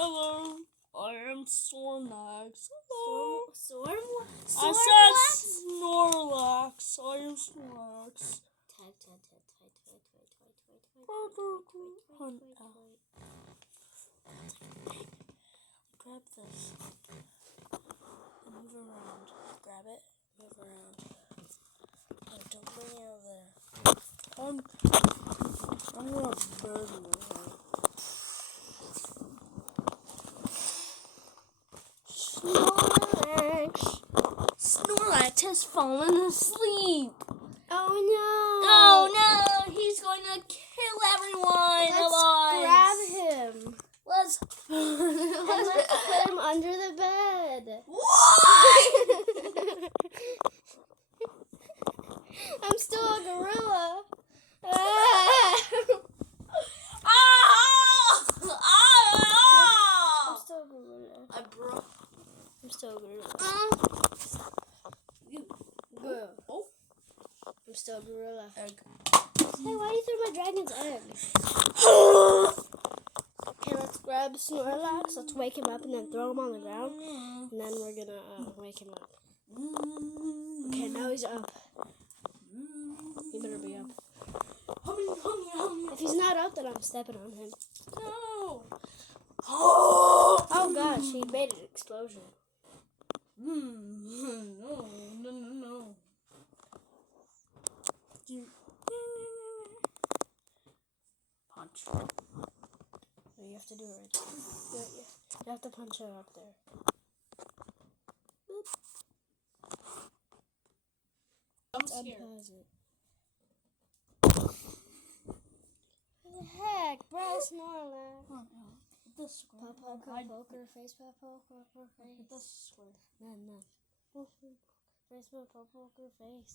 Hello, I am Snorlax. Hello. I said Snorlax. I am Snorlax. Grab this. Move around. Grab it. Move around. No, don't bring it out there. I'm gonna burn you. Snorlax has fallen asleep. Oh no! Oh no! He's going to kill everyone alive. Grab him. Let's Put him under the bed. What? I'm still a gorilla. I'm still a gorilla. I'm still a gorilla. I'm still a gorilla. Egg. Hey, why do you throw my dragon's egg? Okay, let's grab Snorlax. Let's wake him up and then throw him on the ground. And then we're gonna wake him up. Okay, now he's up. He better be up. If he's not up, then I'm stepping on him. No. Oh gosh, he made an explosion. No. Punch. You have to do it right. You have to punch her up there. I'm scared. What the heck, bro? Snorlax. Oh, no. This square. Poker face, poker face. This square. No. Face, poker face.